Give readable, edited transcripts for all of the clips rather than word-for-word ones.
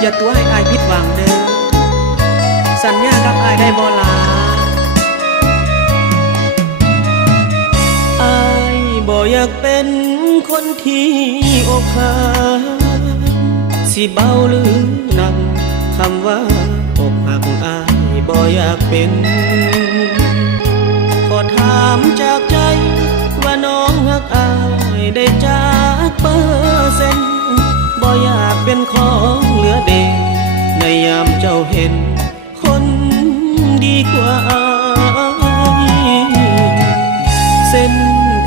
อย่าตัวให้อายผิดหวังเด้อสัญญากับอายได้บ่ล่ะอายบ่อยากเป็นคนที่อกหักสิเบาหรือหนักคำว่าอกหักอายบ่อยากเป็นขอถามจากใจว่าน้องหักอายได้จากเปอร์เซ็นต์บ่อยากเป็นของเหลือเด็กในยามเจ้าเห็นคนดีกว่าอายเส้น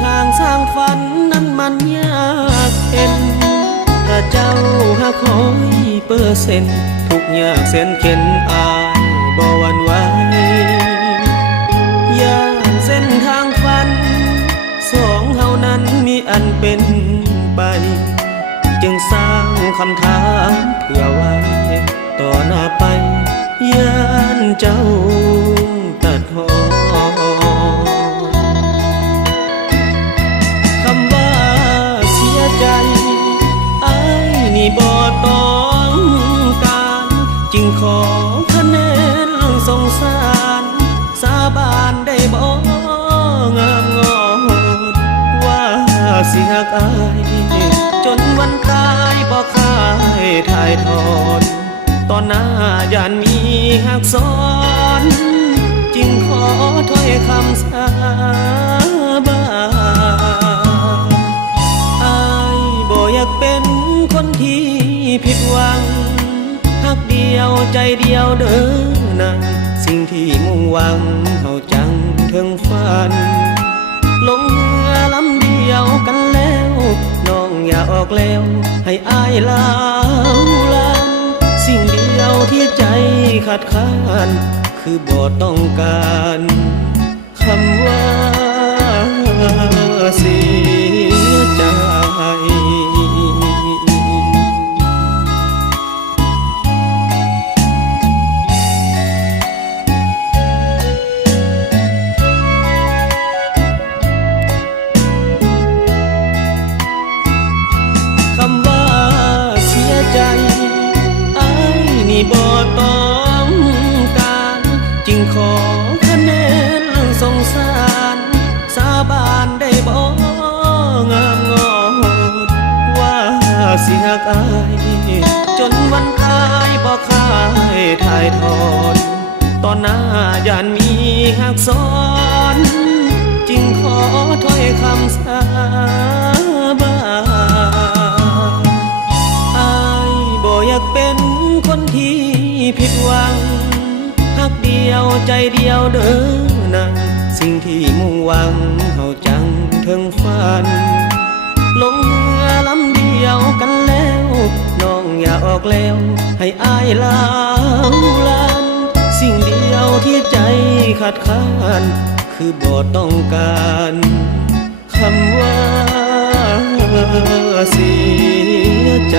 ทางสร้างฝันนั้นมันยากเห็นถ้าเจ้าหักคอยเปอร์เซ็นต์ทุกอย่างเส้นเข็นอายบ่หวั่นไหวย่านเส้นทางฝันสองเฮานั้นมีอันเป็นไปจึงสร้างคำถามเพื่อไว้ต่อหน้าไปย่านเจ้าตัดหอคำว่าเสียใจอ้ายนี่บ่ต้องการจึงขอคะแนนสงสารสาบานได้บ่งามงอนว่าสิหักอายจนวันตายบ่คายถ่ายทอดตอนหน้าย่านมีหักซ้อนจึงขอถ้อยคำสาบานอายบ่อยากเป็นคนที่ผิดหวังหักเดียวใจเดียวเด้อนะสิ่งที่มุ่งหวังเฮาจังถึงฝันลงเรือลำเดียวกันแล้วน้องอย่าออกแล้วให้อายลาวลานสิ่งเดียวที่ใจขาดค้านคือบ่ต้องการคำว่าเสียใจบ่ต้องการจึงขอคะแนนสงสารสาบานได้บ่งามงอนว่าสิหักอายจนวันตายบ่คายถ่ายทอดตอนหน้าย่านมีหักซ้อนจึงขอถ้อยคำสาบานอายบ่อยากเป็นคนที่ผิดหวังหักเดียวใจเดียวเด้อนะสิ่งที่มุ่งหวังเฮาจังถึงฝันลงเรือลำเดียวกันแล้วน้องอย่าออกแล้วให้อายลาวลานสิ่งเดียวที่ใจขาดค้านคือบ่ต้องการคำว่าเสียใจ